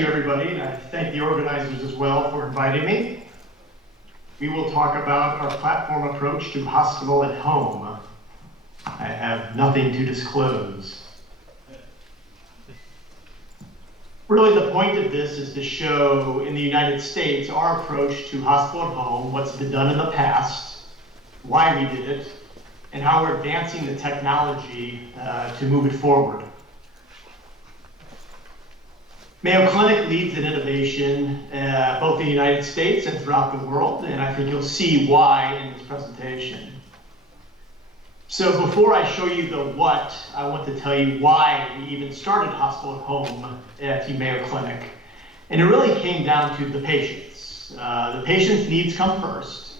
you, everybody, and I thank the organizers as well for inviting me. We will talk about our platform approach to hospital at home. I have nothing to disclose. Really, the point of this is to show in the United States our approach to hospital at home, what's been done in the past, why we did it, and how we're advancing the technology to move it forward. Mayo Clinic leads in innovation both in the United States and throughout the world, and I think you'll see why in this presentation. So before I show you the what, I want to tell you why we even started hospital at home at the Mayo Clinic. And it really came down to the patients. The patient's needs come first,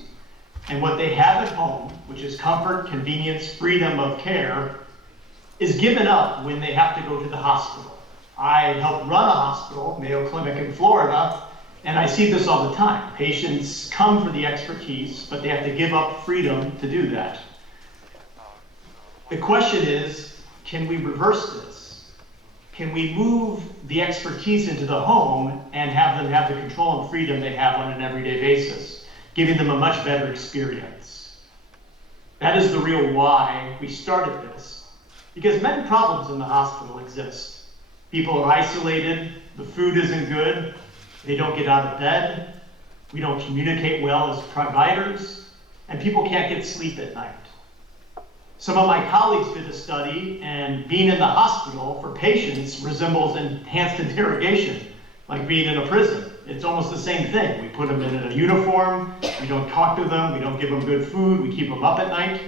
and what they have at home, which is comfort, convenience, freedom of care, is given up when they have to go to the hospital. I help run a hospital, Mayo Clinic in Florida, and I see this all the time. Patients come for the expertise, but they have to give up freedom to do that. The question is, can we reverse this? Can we move the expertise into the home and have them have the control and freedom they have on an everyday basis, giving them a much better experience? That is the real why we started this, because many problems in the hospital exist. People are isolated, the food isn't good, they don't get out of bed, we don't communicate well as providers, and people can't get sleep at night. Some of my colleagues did a study, and being in the hospital for patients resembles enhanced interrogation, like being in a prison. It's almost the same thing. We put them in a uniform, we don't talk to them, we don't give them good food, we keep them up at night.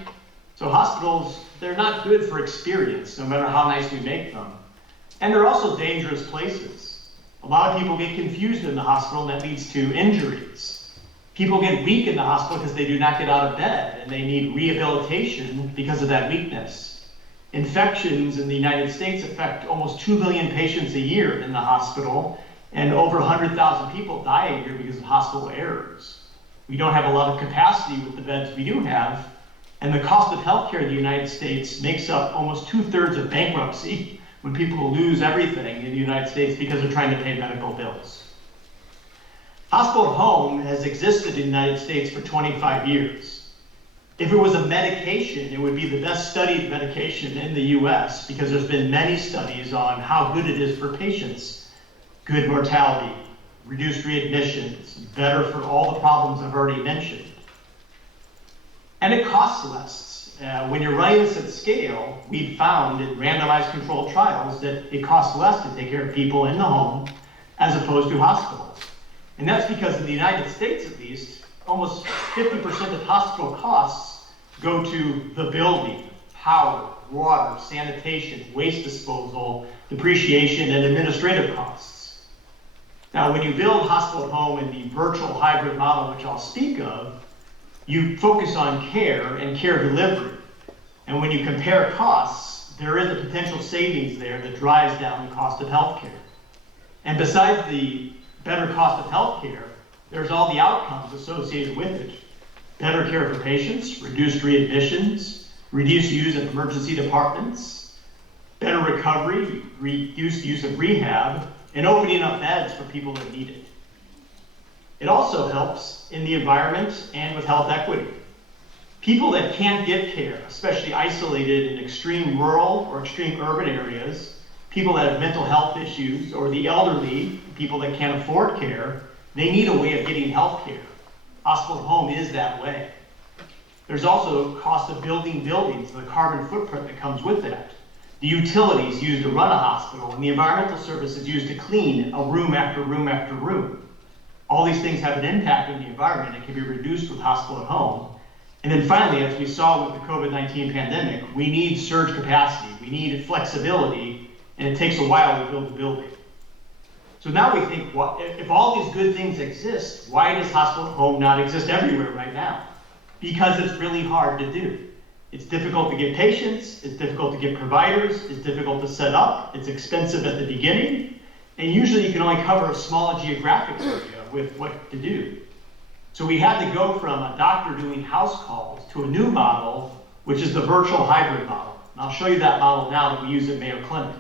So hospitals, they're not good for experience, no matter how nice we make them. And they're also dangerous places. A lot of people get confused in the hospital, and that leads to injuries. People get weak in the hospital because they do not get out of bed, and they need rehabilitation because of that weakness. Infections in the United States affect almost 2 million patients a year in the hospital, and over 100,000 people die a year because of hospital errors. We don't have a lot of capacity with the beds we do have, and the cost of healthcare in the United States makes up almost 2/3 of bankruptcy when people lose everything in the United States because they're trying to pay medical bills. Hospital at home has existed in the United States for 25 years. If it was a medication, it would be the best studied medication in the US because there's been many studies on how good it is for patients. Good mortality, reduced readmissions, better for all the problems I've already mentioned. And it costs less. When you're running this at scale, we've found in randomized controlled trials that it costs less to take care of people in the home as opposed to hospitals. And that's because in the United States, at least, almost 50% of hospital costs go to the building, power, water, sanitation, waste disposal, depreciation, and administrative costs. Now, when you build hospital at home in the virtual hybrid model, which I'll speak of, you focus on care and care delivery. And when you compare costs, there is a potential savings there that drives down the cost of healthcare. And besides the better cost of healthcare, there's all the outcomes associated with it. Better care for patients, reduced readmissions, reduced use of emergency departments, better recovery, reduced use of rehab, and opening up beds for people that need it. It also helps in the environment and with health equity. People that can't get care, especially isolated in extreme rural or extreme urban areas, people that have mental health issues, or the elderly, people that can't afford care, they need a way of getting health care. Hospital at home is that way. There's also cost of building buildings and the carbon footprint that comes with that. The utilities used to run a hospital and the environmental services used to clean a room after room after room. All these things have an impact on the environment and can be reduced with hospital at home. And then finally, as we saw with the COVID-19 pandemic, we need surge capacity, we need flexibility, and it takes a while to build a building. So now we think, if all these good things exist, why does hospital at home not exist everywhere right now? Because it's really hard to do. It's difficult to get patients, it's difficult to get providers, it's difficult to set up, it's expensive at the beginning, and usually you can only cover a small geographic area with what to do. So we had to go from a doctor doing house calls to a new model, which is the virtual hybrid model. And I'll show you that model now that we use at Mayo Clinic.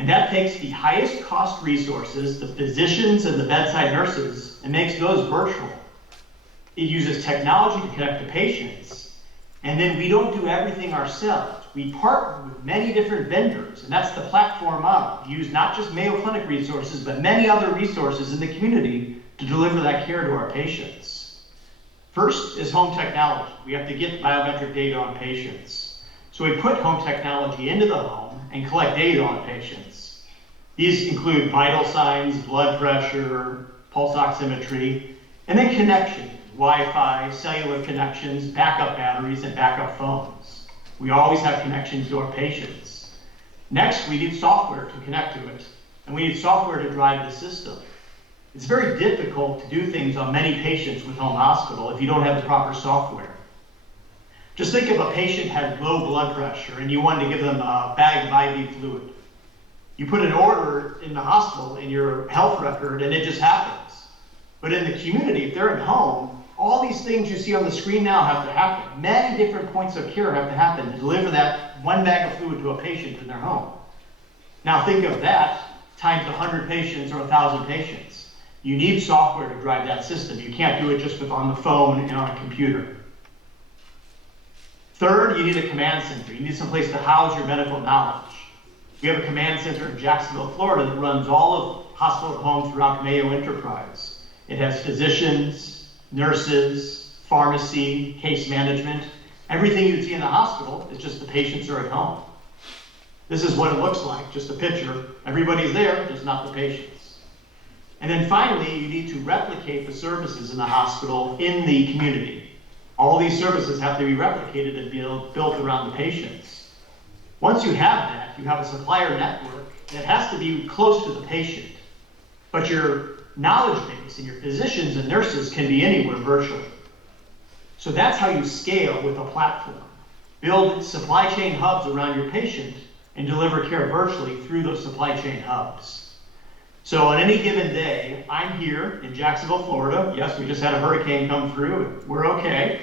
And that takes the highest cost resources, the physicians and the bedside nurses, and makes those virtual. It uses technology to connect to patients. And then we don't do everything ourselves. We partner with many different vendors, and that's the platform model. We use not just Mayo Clinic resources, but many other resources in the community to deliver that care to our patients. First is home technology. We have to get biometric data on patients. So we put home technology into the home and collect data on patients. These include vital signs, blood pressure, pulse oximetry, and then connection, Wi-Fi, cellular connections, backup batteries, and backup phones. We always have connections to our patients. Next, we need software to connect to it, and we need software to drive the system. It's very difficult to do things on many patients with home hospital if you don't have the proper software. Just think if a patient had low blood pressure and you wanted to give them a bag of IV fluid. You put an order in the hospital in your health record and it just happens. But in the community, if they're at home, all these things you see on the screen now have to happen. Many different points of care have to happen to deliver that one bag of fluid to a patient in their home. Now think of that times 100 patients or 1,000 patients. You need software to drive that system. You can't do it just on the phone and on a computer. Third, you need a command center. You need some place to house your medical knowledge. We have a command center in Jacksonville, Florida that runs all of hospital at home throughout Mayo Enterprise. It has physicians, nurses, pharmacy, case management. Everything you'd see in the hospital is just the patients are at home. This is what it looks like, just a picture. Everybody's there, just not the patients. And then finally, you need to replicate the services in the hospital in the community. All these services have to be replicated and built around the patients. Once you have that, you have a supplier network that has to be close to the patient. But your knowledge base and your physicians and nurses can be anywhere virtually. So that's how you scale with a platform. Build supply chain hubs around your patient and deliver care virtually through those supply chain hubs. So on any given day, I'm here in Jacksonville, Florida. Yes, we just had a hurricane come through. We're okay.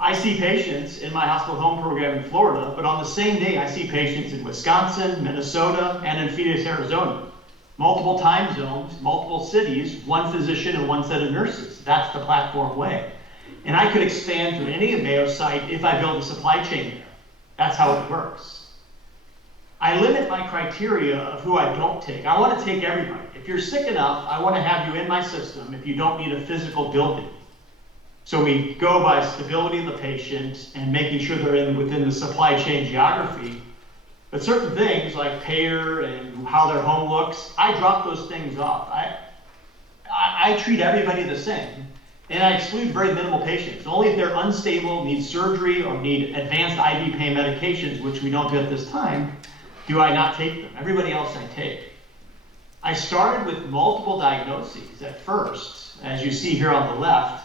I see patients in my hospital home program in Florida, but on the same day, I see patients in Wisconsin, Minnesota, and in Phoenix, Arizona. Multiple time zones, multiple cities, one physician and one set of nurses. That's the platform way. And I could expand to any of Mayo's site if I build a supply chain there. That's how it works. I limit my criteria of who I don't take. I want to take everybody. If you're sick enough, I want to have you in my system if you don't need a physical building. So we go by stability of the patient and making sure they're within the supply chain geography. But certain things like payer and how their home looks, I drop those things off. I treat everybody the same, and I exclude very minimal patients. Only if they're unstable, need surgery, or need advanced IV pain medications, which we don't do at this time, do I not take them. Everybody else I take. I started with multiple diagnoses at first, as you see here on the left,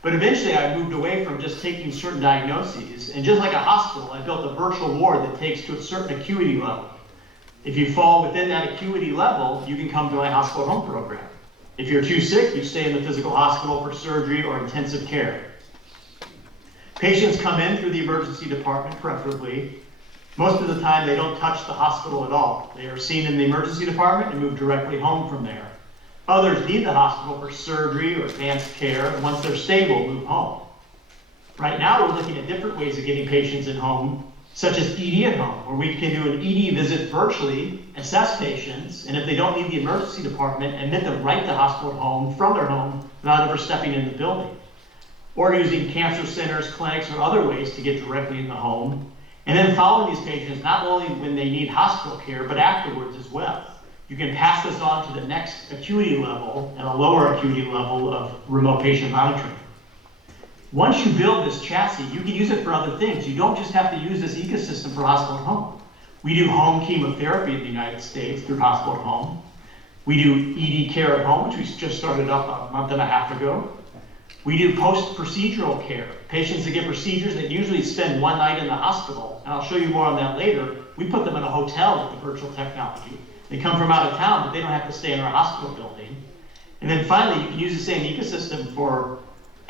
but eventually I moved away from just taking certain diagnoses, and just like a hospital, I built a virtual ward that takes to a certain acuity level. If you fall within that acuity level, you can come to my hospital home program. If you're too sick, you stay in the physical hospital for surgery or intensive care. Patients come in through the emergency department, preferably. Most of the time, they don't touch the hospital at all. They are seen in the emergency department and move directly home from there. Others need the hospital for surgery or advanced care, and once they're stable, move home. Right now, we're looking at different ways of getting patients in home, such as ED at home, where we can do an ED visit virtually, assess patients, and if they don't need the emergency department, admit them right to hospital at home from their home without ever stepping in the building. Or using cancer centers, clinics, or other ways to get directly in the home. And then following these patients, not only when they need hospital care, but afterwards as well. You can pass this on to the next acuity level and a lower acuity level of remote patient monitoring. Once you build this chassis, you can use it for other things. You don't just have to use this ecosystem for hospital at home. We do home chemotherapy in the United States through hospital at home. We do ED care at home, which we just started up a month and a half ago. We do post-procedural care. Patients that get procedures that usually spend one night in the hospital, and I'll show you more on that later. We put them in a hotel with the virtual technology. They come from out of town, but they don't have to stay in our hospital building. And then finally, you can use the same ecosystem for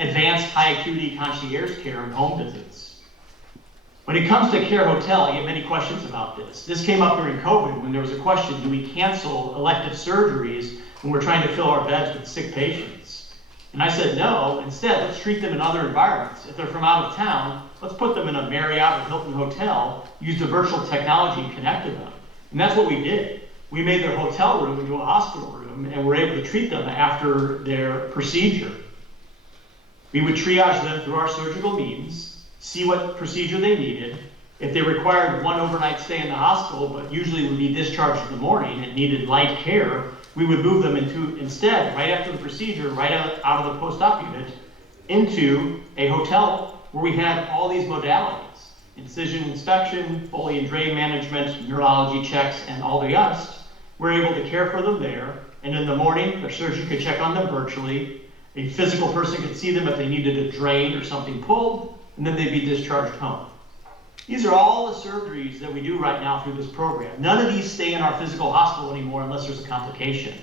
advanced high acuity concierge care and home visits. When it comes to Care Hotel, I get many questions about this. This came up during COVID when there was a question, do we cancel elective surgeries when we're trying to fill our beds with sick patients? And I said, no, instead, let's treat them in other environments. If they're from out of town, let's put them in a Marriott or Hilton hotel, use the virtual technology and connect to them. And that's what we did. We made their hotel room into a hospital room and were able to treat them after their procedure. We would triage them through our surgical means, see what procedure they needed. If they required one overnight stay in the hospital, but usually would be discharged in the morning and needed light care, we would move them into, instead, right after the procedure, right out of the post-op unit, into a hotel where we had all these modalities. Incision inspection, Foley and drain management, neurology checks, and all the rest. We're able to care for them there, and in the morning, the surgeon could check on them virtually. A physical person could see them if they needed a drain or something pulled, and then they'd be discharged home. These are all the surgeries that we do right now through this program. None of these stay in our physical hospital anymore unless there's a complication.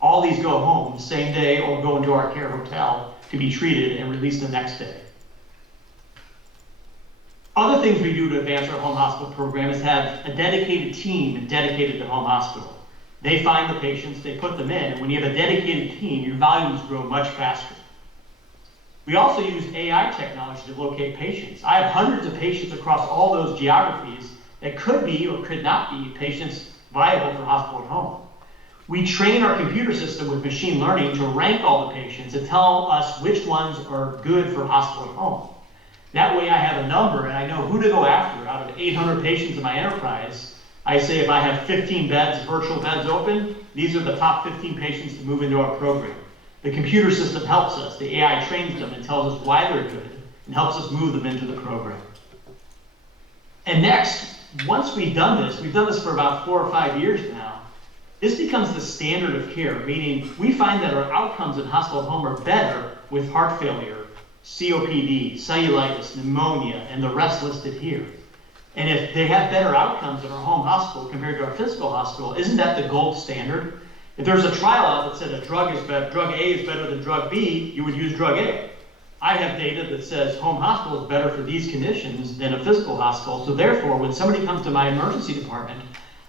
All these go home the same day or go into our Care Hotel to be treated and released the next day. Other things we do to advance our home hospital program is have a dedicated team dedicated to home hospital. They find the patients, they put them in, and when you have a dedicated team, your volumes grow much faster. We also use AI technology to locate patients. I have hundreds of patients across all those geographies that could be or could not be patients viable for hospital at home. We train our computer system with machine learning to rank all the patients and tell us which ones are good for hospital at home. That way I have a number and I know who to go after. Out of 800 patients in my enterprise, I say if I have 15 beds, virtual beds open, these are the top 15 patients to move into our program. The computer system helps us. The AI trains them and tells us why they're good and helps us move them into the program. And next, once we've done this for about 4 or 5 years now, this becomes the standard of care, meaning we find that our outcomes in hospital at home are better with heart failure, COPD, cellulitis, pneumonia, and the rest listed here. And if they have better outcomes in our home hospital compared to our physical hospital, isn't that the gold standard? If there's a trial out that said a drug A is better than drug B, you would use drug A. I have data that says home hospital is better for these conditions than a physical hospital. So therefore, when somebody comes to my emergency department,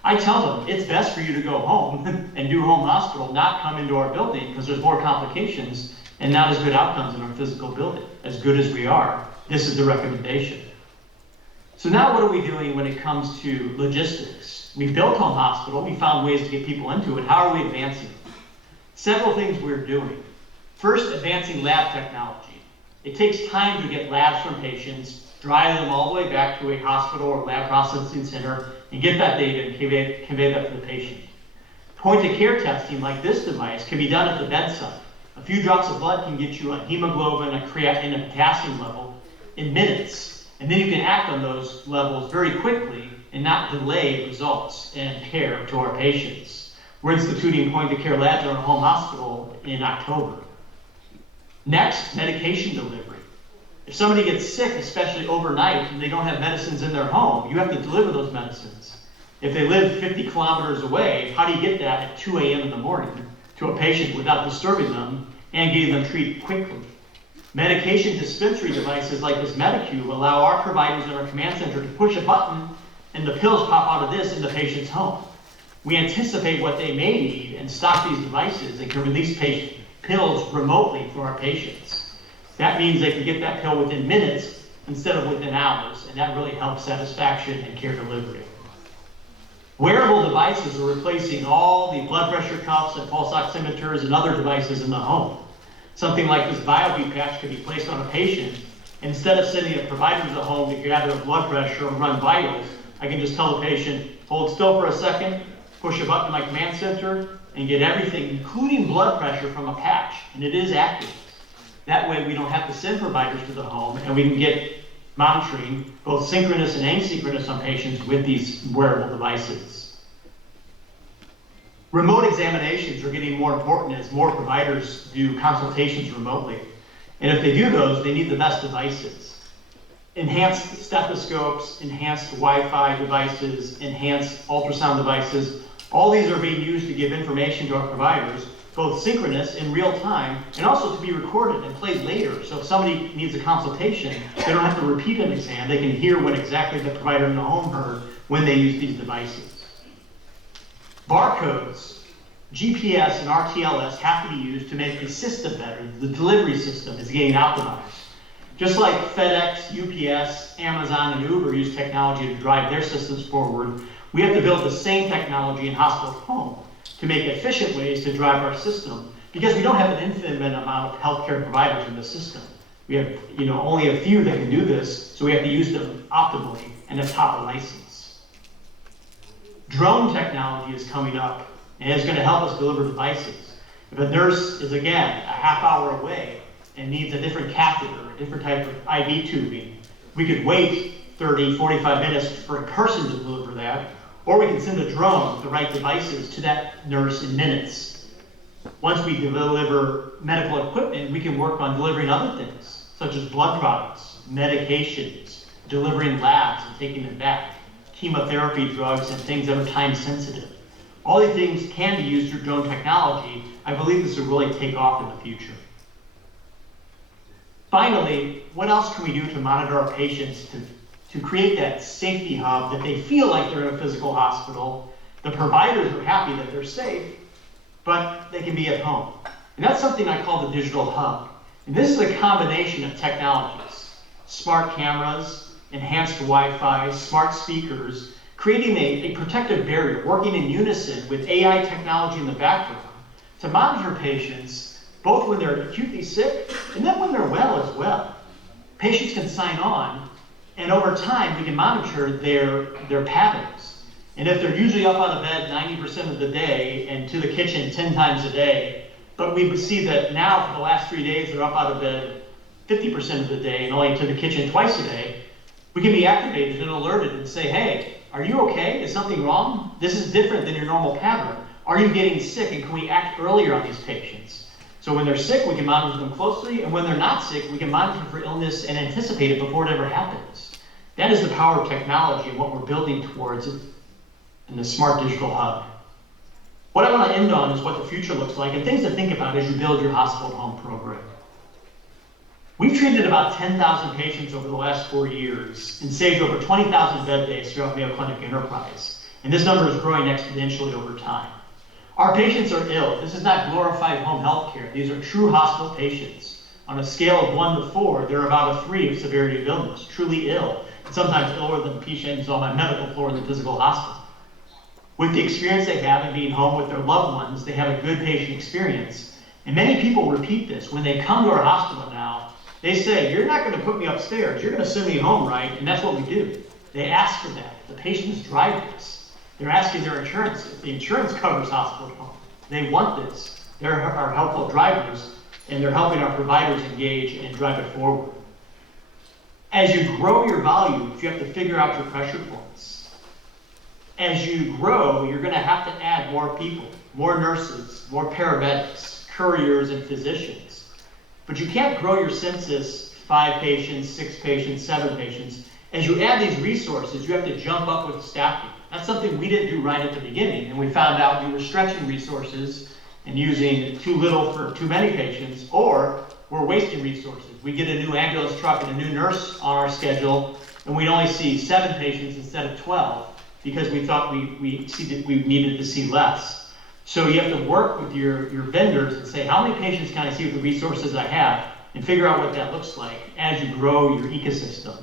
I tell them it's best for you to go home and do home hospital, not come into our building because there's more complications and not as good outcomes in our physical building. As good as we are, this is the recommendation. So now what are we doing when it comes to logistics? We've built home hospital, we found ways to get people into it. How are we advancing? Several things we're doing. First, advancing lab technology. It takes time to get labs from patients, drive them all the way back to a hospital or lab processing center, and get that data and convey that to the patient. Point-of-care testing like this device can be done at the bedside. A few drops of blood can get you a hemoglobin, a creatinine, and a potassium level in minutes. And then you can act on those levels very quickly and not delay results and care to our patients. We're instituting point-of-care labs in our home hospital in October. Next, medication delivery. If somebody gets sick, especially overnight, and they don't have medicines in their home, you have to deliver those medicines. If they live 50 kilometers away, how do you get that at 2 a.m. in the morning to a patient without disturbing them and getting them treated quickly? Medication dispensary devices like this Medicube allow our providers in our command center to push a button and the pills pop out of this in the patient's home. We anticipate what they may need and stock these devices and can release pills remotely for our patients. That means they can get that pill within minutes instead of within hours, and that really helps satisfaction and care delivery. Wearable devices are replacing all the blood pressure cuffs and pulse oximeters and other devices in the home. Something like this BioBeat patch can be placed on a patient. Instead of sending a provider to the home to gather blood pressure and run vitals, I can just tell the patient, hold still for a second, push a button in my command center, and get everything, including blood pressure, from a patch. And it is active. That way we don't have to send providers to the home, and we can get monitoring, both synchronous and asynchronous on patients with these wearable devices. Remote examinations are getting more important as more providers do consultations remotely. And if they do those, they need the best devices. Enhanced stethoscopes, enhanced Wi-Fi devices, enhanced ultrasound devices. All these are being used to give information to our providers both synchronous in real time and also to be recorded and played later. So if somebody needs a consultation, they don't have to repeat an exam. They can hear what exactly the provider in the home heard when they use these devices. Barcodes, GPS, and RTLS have to be used to make the system better. The delivery system is getting optimized. Just like FedEx, UPS, Amazon, and Uber use technology to drive their systems forward, we have to build the same technology in hospital home to make efficient ways to drive our system, because we don't have an infinite amount of healthcare providers in the system. We have only a few that can do this, so we have to use them optimally and at top license. Drone technology is coming up, and it's going to help us deliver devices. If a nurse is, again, a half hour away and needs a different catheter, a different type of IV tubing, we could wait 30, 45 minutes for a person to deliver that, or we can send a drone with the right devices to that nurse in minutes. Once we deliver medical equipment, we can work on delivering other things, such as blood products, medications, delivering labs and taking them back, chemotherapy drugs, and things that are time sensitive. All these things can be used through drone technology. I believe this will really take off in the future. Finally, what else can we do to monitor our patients to create that safety hub that they feel like they're in a physical hospital? The providers are happy that they're safe, but they can be at home. And that's something I call the digital hub. And this is a combination of technologies: smart cameras, enhanced Wi-Fi, smart speakers, creating a protective barrier, working in unison with AI technology in the background to monitor patients both when they're acutely sick and then when they're well as well. Patients can sign on, and over time we can monitor their patterns. And if they're usually up out of bed 90% of the day and to the kitchen 10 times a day, but we see that now for the last 3 days they're up out of bed 50% of the day and only to the kitchen twice a day, we can be activated and alerted and say, hey, are you okay? Is something wrong? This is different than your normal pattern. Are you getting sick, and can we act earlier on these patients? So when they're sick, we can monitor them closely, and when they're not sick, we can monitor for illness and anticipate it before it ever happens. That is the power of technology and what we're building towards in the smart digital hub. What I want to end on is what the future looks like and things to think about as you build your hospital at home program. We've treated about 10,000 patients over the last 4 years and saved over 20,000 bed days throughout Mayo Clinic Enterprise. And this number is growing exponentially over time. Our patients are ill. This is not glorified home health care. These are true hospital patients. On a scale of 1 to 4, they're about a 3 of severity of illness, truly ill, and sometimes iller than patients on my medical floor in the physical hospital. With the experience they have in being home with their loved ones, they have a good patient experience. And many people repeat this. When they come to our hospital now, they say, you're not going to put me upstairs. You're going to send me home, right? And that's what we do. They ask for that. The patients drive this. They're asking their insurance. If the insurance covers hospital at home, they want this. They're our helpful drivers, and they're helping our providers engage and drive it forward. As you grow your volumes, you have to figure out your pressure points. As you grow, you're going to have to add more people, more nurses, more paramedics, couriers, and physicians. But you can't grow your census 5 patients, 6 patients, 7 patients. As you add these resources, you have to jump up with staffing. That's something we didn't do right at the beginning, and we found out we were stretching resources and using too little for too many patients, or we're wasting resources. We get a new ambulance truck and a new nurse on our schedule, and we'd only see 7 patients instead of 12 because we thought we needed to see less. So you have to work with your vendors and say, how many patients can I see with the resources I have, and figure out what that looks like as you grow your ecosystem.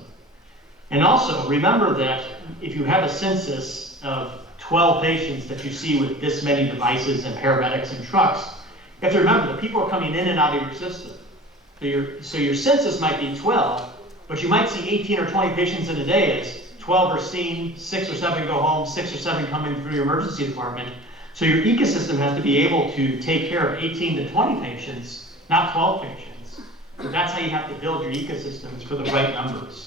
And also remember that if you have a census of 12 patients that you see with this many devices and paramedics and trucks, you have to remember that people are coming in and out of your system. So your census might be 12, but you might see 18 or 20 patients in a day as 12 are seen, 6 or 7 go home, 6 or 7 come in through your emergency department. So your ecosystem has to be able to take care of 18 to 20 patients, not 12 patients. So that's how you have to build your ecosystems for the right numbers.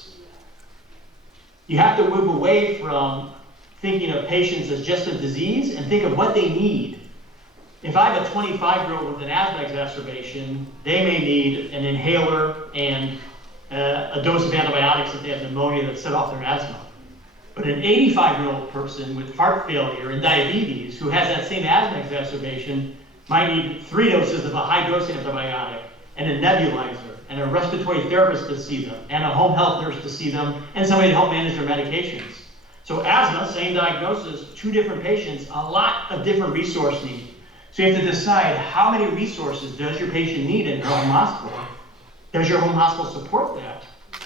You have to move away from thinking of patients as just a disease and think of what they need. If I have a 25-year-old with an asthma exacerbation, they may need an inhaler and a dose of antibiotics if they have pneumonia that set off their asthma. But an 85-year-old person with heart failure and diabetes who has that same asthma exacerbation might need 3 doses of a high-dose antibiotic, and a nebulizer, and a respiratory therapist to see them, and a home health nurse to see them, and somebody to help manage their medications. So asthma, same diagnosis, 2 different patients, a lot of different resource need. So you have to decide how many resources does your patient need in their home hospital? Does your home hospital support that?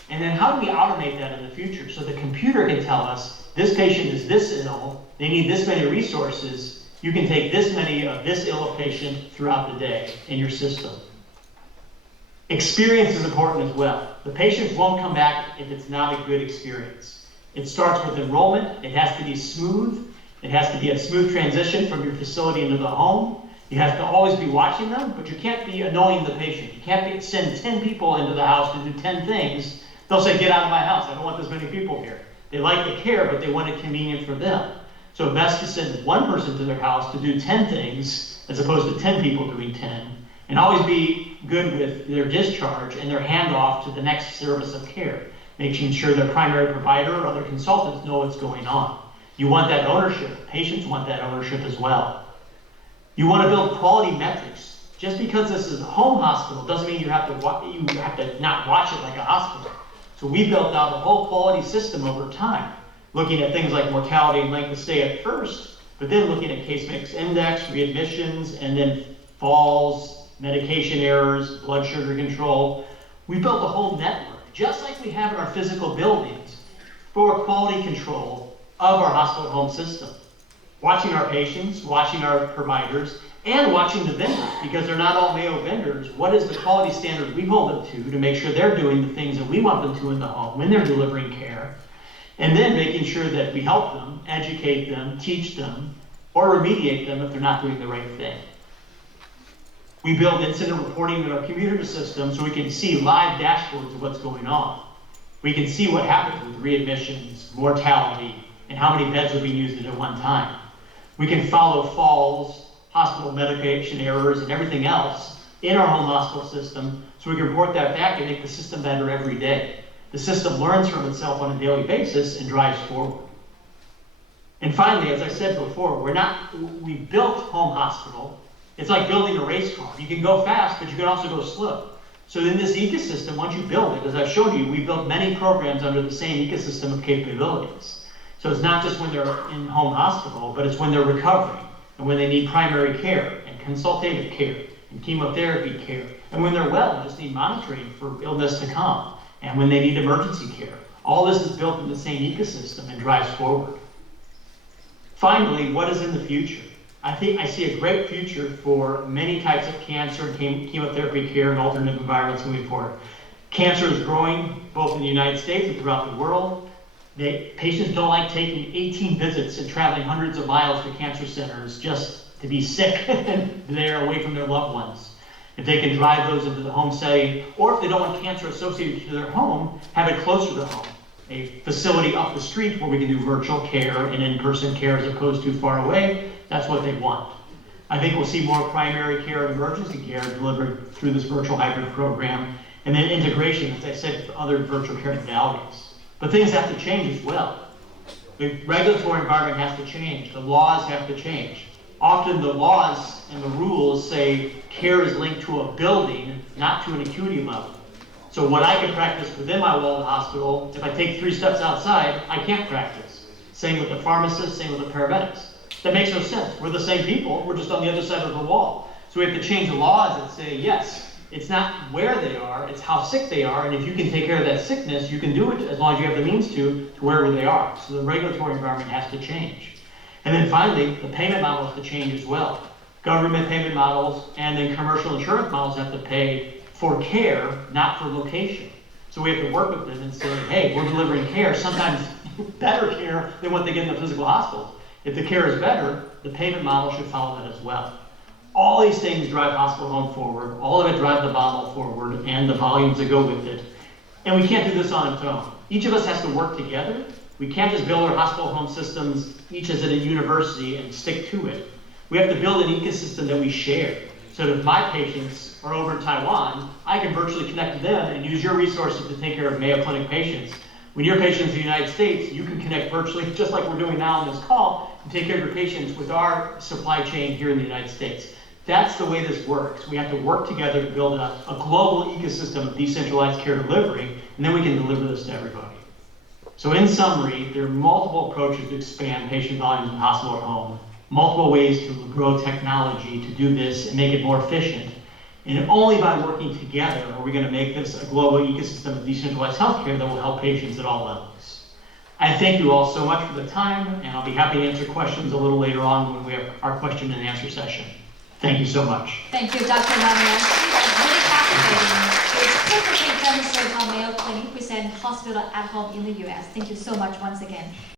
And then how do we automate that in the future so the computer can tell us this patient is this ill, they need this many resources, you can take this many of this ill patient throughout the day in your system. Experience is important as well. The patients won't come back if it's not a good experience. It starts with enrollment. It has to be smooth. It has to be a smooth transition from your facility into the home. You have to always be watching them, but you can't be annoying the patient. You can't send 10 people into the house to do 10 things. They'll say, get out of my house. I don't want this many people here. They like the care, but they want it convenient for them. So best to send 1 person to their house to do 10 things as opposed to 10 people doing 10. And always be good with their discharge and their handoff to the next service of care, making sure their primary provider or other consultants know what's going on. You want that ownership. Patients want that ownership as well. You want to build quality metrics. Just because this is a home hospital doesn't mean you have to not watch it like a hospital. So we built out a whole quality system over time, looking at things like mortality and length of stay at first, but then looking at case mix index, readmissions, and then falls, medication errors, blood sugar control. We built a whole network, just like we have in our physical buildings, for quality control of our hospital home system. Watching our patients, watching our providers, and watching the vendors, because they're not all Mayo vendors. What is the quality standard we hold them to make sure they're doing the things that we want them to in the home when they're delivering care? And then making sure that we help them, educate them, teach them, or remediate them if they're not doing the right thing. We build incident reporting in our computer system so we can see live dashboards of what's going on. We can see what happens with readmissions, mortality, and how many beds are being used at one time. We can follow falls, hospital medication errors, and everything else in our home hospital system so we can report that back and make the system better every day. The system learns from itself on a daily basis and drives forward. And finally, as I said before, we built home hospital. It's like building a race car. You can go fast, but you can also go slow. So in this ecosystem, once you build it, as I've shown you, we built many programs under the same ecosystem of capabilities. So it's not just when they're in home hospital, but it's when they're recovering, and when they need primary care, and consultative care, and chemotherapy care, and when they're well and just need monitoring for illness to come, and when they need emergency care. All this is built in the same ecosystem and drives forward. Finally, what is in the future? I see a great future for many types of cancer and chemotherapy care and alternative environments moving forward. Cancer is growing both in the United States and throughout the world. Patients don't like taking 18 visits and traveling hundreds of miles to cancer centers just to be sick and they're away from their loved ones. If they can drive those into the home setting, or if they don't want cancer associated to their home, have it closer to home. A facility up the street where we can do virtual care and in-person care as opposed to far away, that's what they want. I think we'll see more primary care and emergency care delivered through this virtual hybrid program, and then integration, as I said, for other virtual care modalities. But things have to change as well. The regulatory environment has to change. The laws have to change. Often the laws and the rules say care is linked to a building, not to an acuity level. So what I can practice within my walled hospital, if I take 3 steps outside, I can't practice. Same with the pharmacists, same with the paramedics. That makes no sense. We're the same people, we're just on the other side of the wall. So we have to change the laws that say, yes, it's not where they are, it's how sick they are, and if you can take care of that sickness, you can do it as long as you have the means to wherever they are. So the regulatory environment has to change. And then finally, the payment model has to change as well. Government payment models and then commercial insurance models have to pay for care, not for location. So we have to work with them and say, hey, we're delivering care, sometimes better care than what they get in the physical hospitals. If the care is better, the payment model should follow that as well. All these things drive hospital home forward, all of it drives the model forward and the volumes that go with it. And we can't do this on its own. Each of us has to work together. We can't just build our hospital home systems, each as at a university, and stick to it. We have to build an ecosystem that we share. So that if my patients are over in Taiwan, I can virtually connect to them and use your resources to take care of Mayo Clinic patients. When your patients in the United States, you can connect virtually, just like we're doing now on this call, and take care of your patients with our supply chain here in the United States. That's the way this works. We have to work together to build a global ecosystem of decentralized care delivery, and then we can deliver this to everybody. So in summary, there are multiple approaches to expand patient volumes in hospital at home, multiple ways to grow technology to do this and make it more efficient. And only by working together are we going to make this a global ecosystem of decentralized healthcare that will help patients at all levels. I thank you all so much for the time, and I'll be happy to answer questions a little later on when we have our question and answer session. Thank you so much. Thank you, Dr. Maniaci. That's really fascinating. It perfectly demonstrates how Mayo Clinic presents hospital at home in the US. Thank you so much once again.